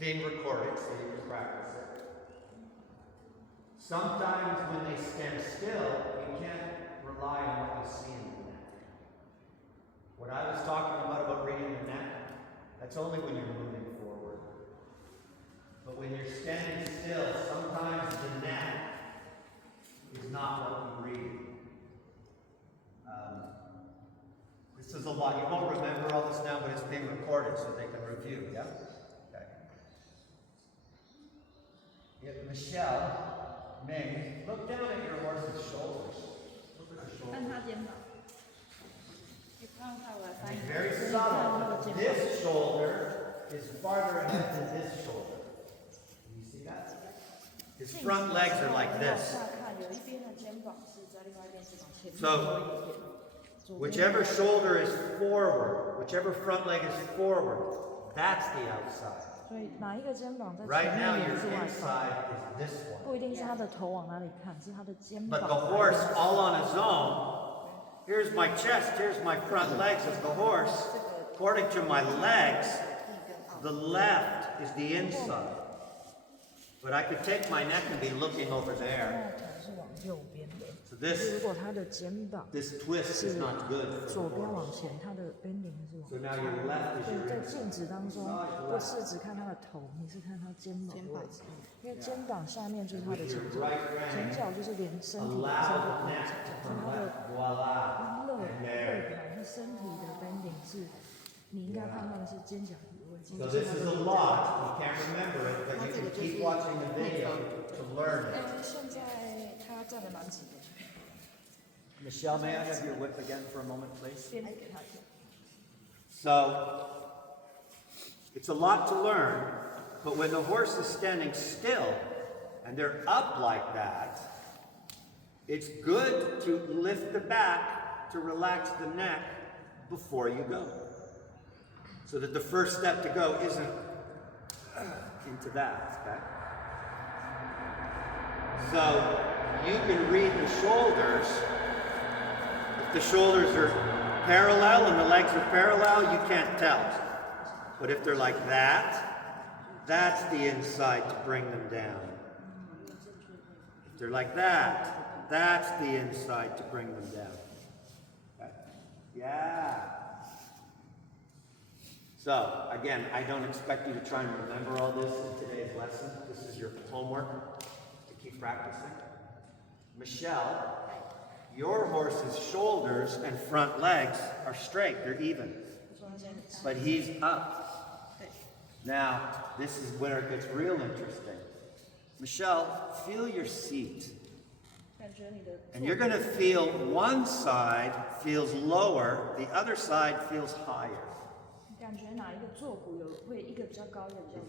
being recorded so you can practice it. Sometimes when they stand still, you can't rely on what you see in the neck. What I was talking about reading the neck, that's only when you're moving forward. But when you're standing still, sometimes the neck is not what you read. This is a lot. You won't remember all this now, but it's being recorded so they can review, yeah? Okay. If Michelle, Ming, look down at your horse's shoulders. Look at her shoulders. It's very subtle. This shoulder is farther ahead than this shoulder. Can you see that? His front legs are like this. So, whichever shoulder is forward, whichever front leg is forward, that's the outside. Right now, your inside is this one. But the horse, all on his own, here's my chest, here's my front legs as the horse. According to my legs, the left is the inside. But I could take my neck and be looking over there. So this twist is not good for the horse. So now your left is your inside. With your right hand, allow the neck to come left. Voila. And there. So this is a lot. You can't remember it, but you can keep watching the video to learn it. Michelle, may I have your whip again for a moment, please? So, it's a lot to learn, but when the horse is standing still and they're up like that, it's good to lift the back to relax the neck before you go. So that the first step to go isn't into that, okay? So you can read the shoulders. If the shoulders are parallel and the legs are parallel, you can't tell. But if they're like that, that's the inside to bring them down. If they're like that, that's the inside to bring them down. Okay? Yeah. So, again, I don't expect you to try and remember all this in today's lesson. This is your homework to keep practicing. Michelle, your horse's shoulders and front legs are straight. They're even. But he's up. Now, this is where it gets real interesting. Michelle, feel your seat. And you're going to feel one side feels lower, the other side feels higher.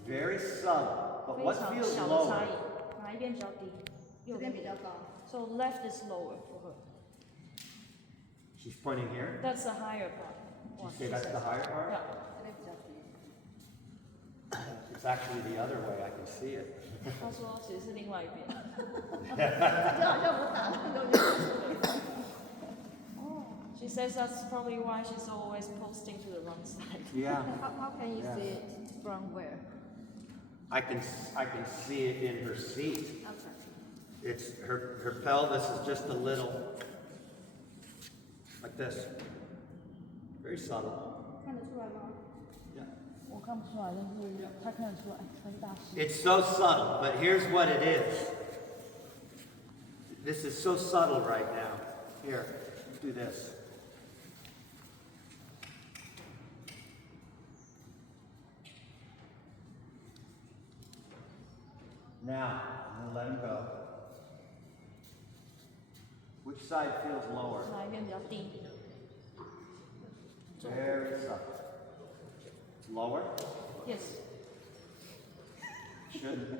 Very subtle, but what feels lower? So left is lower for her. She's pointing here? That's the higher part. You say that's the higher part? Yeah. It's actually the other way, I can see it. She says that's probably why she's always posting to the wrong side. Yeah. How can you see it from where? I can see it in her seat. Okay. It's her pelvis is just a little like this. Very subtle. 看得出来吗？ Yeah. 我看不出来，但是他看得出来，很大声。 It's so subtle, but here's what it is. This is so subtle right now. Here, do this. Now, I'm going to let him go. Which side feels lower? 哪一边比较低？ Very subtle. Lower? Yes. Shouldn't.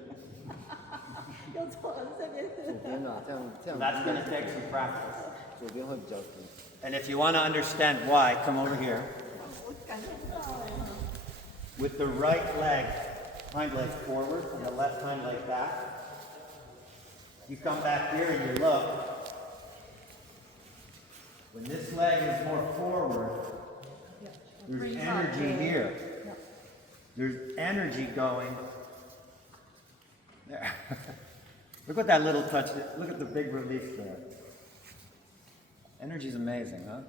又错了，这边是。左边啊，这样。 That's going to take some practice. 左边会比较低。 And if you want to understand why, come over here. 我感觉不到哎。 With the right leg, hind leg forward, and the left hind leg back. You come back here and you look. When this leg is more forward, there's energy here. There's energy going There. Look at that little touch. Look at the big relief there. Energy's amazing, huh?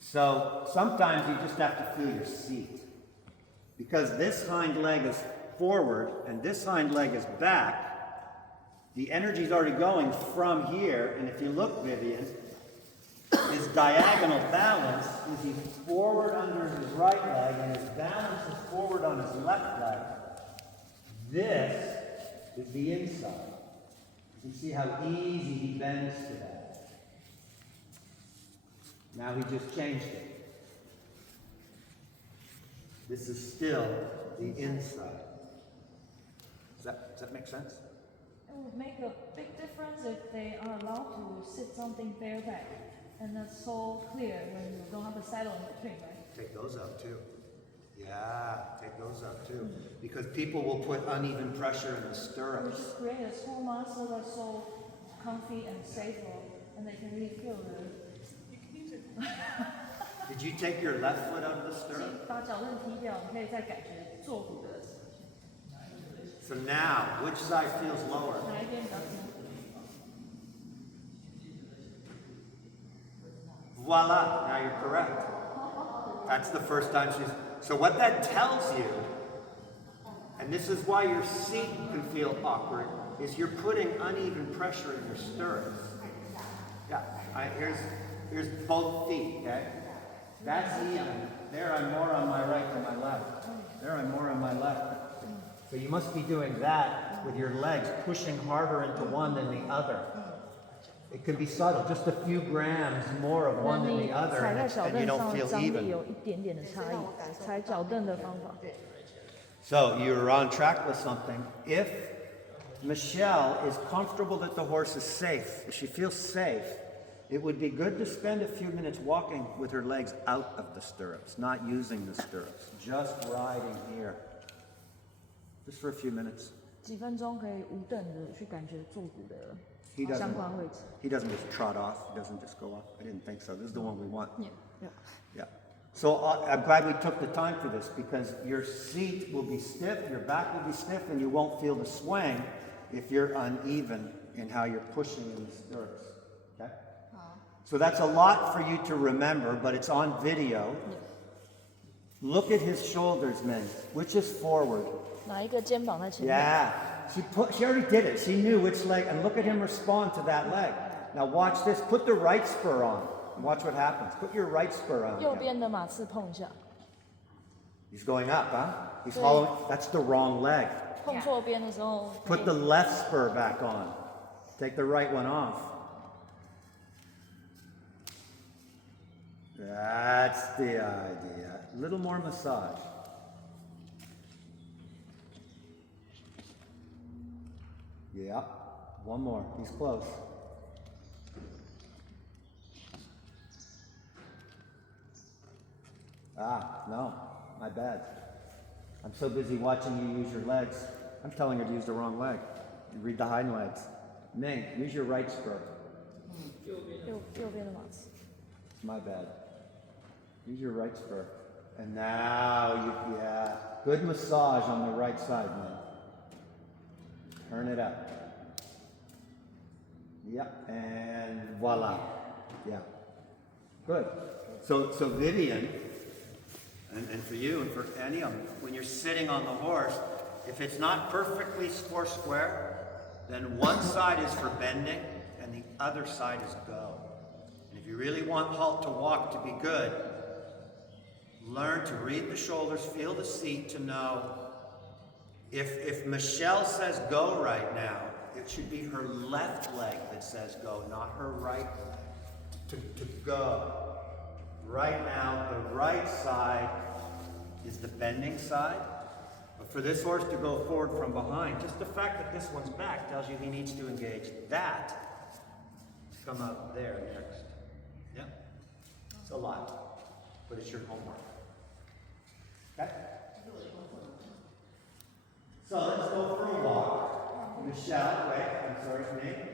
So sometimes you just have to feel your seat. Because this hind leg is forward and this hind leg is back, the energy's already going from here, and if you look, Vivian, his diagonal balance is he's forward under his right leg and his balance is forward on his left leg. This is the inside. You can see how easy he bends to that. Now he just changed it. This is still the inside. Does that make sense? It would make a big difference if they are allowed to sit something bareback. And that's so clear when you don't have a saddle in between, right? Take those out too. Yeah, take those out too. Because people will put uneven pressure in the We stirrups. should create a small muscle that's so comfy and safe, and they can really feel the. Did you take your left foot out of the stirrup? 把脚蹬踢掉，你可以再感觉坐骨的 So now, which side feels lower? 哪一边比较轻。 Voila, now you're correct. That's the first time she's... So what that tells you, and this is why your seat can feel awkward, is you're putting uneven pressure in your stirrups. Yeah, here's both feet, okay? That's even. There I'm more on my right than my left. There I'm more on my left. So you must be doing that with your legs, pushing harder into one than the other. It can be subtle, just a few grams more of one than the other, 踩在脚 and you 蹬 don't 上的 feel 张力 even. 有一点点的差异，踩脚蹬的方法。 So you're on track with something. If Michelle is comfortable that the horse is safe, if she feels safe, it would be good to spend a few minutes walking with her legs out of the stirrups, not using the stirrups, just riding here. Just for a few minutes. 几分钟可以无凳的去感觉坐骨的 He 相关位置。 doesn't just trot off. He doesn't just go off. I didn't think so. This is the one we want. Yeah. Yeah. So I'm glad we took the time for this because your seat will be stiff, your back will be stiff, and you won't feel the swing if you're uneven in how you're pushing in the stirrups. Okay? So that's a lot for you to remember, but it's on video. Look at his shoulders, men. Which is forward? 哪一个肩膀在前面？ Yeah. She already did it. She knew which leg, and look at him respond to that leg. Now watch this. Put the right spur on. Watch what happens. Put your right spur on. 右 again. 边的马刺碰一下， He's going up, huh? He's following. That's the wrong leg. 碰错边的时候， Put the left spur back on. Take the right one off. That's the idea. A little more massage. Yeah. One more. He's close. No. My bad. I'm so busy watching you use your legs. I'm telling her to use the wrong leg. You read the hind legs. Ming, use your right spur. 右边的马刺。 It's my bad. Use your right spur. And now yeah. Good massage on the right side, man. Turn it up. Yep, and voila. Yeah. Good. So Vivian, and for you and for any of them, when you're sitting on the horse, if it's not perfectly four square, then one side is for bending and the other side is go. And if you really want halt to walk to be good, learn to read the shoulders, feel the seat to know if Michelle says go right now, it should be her left leg that says go, not her right leg. To go. Right now, the right side is the bending side. But for this horse to go forward from behind, just the fact that this one's back tells you he needs to engage that to come out there next. Yeah? It's a lot, but it's your homework. Okay? So let's go for a walk. Michelle, wait, I'm sorry, Nate.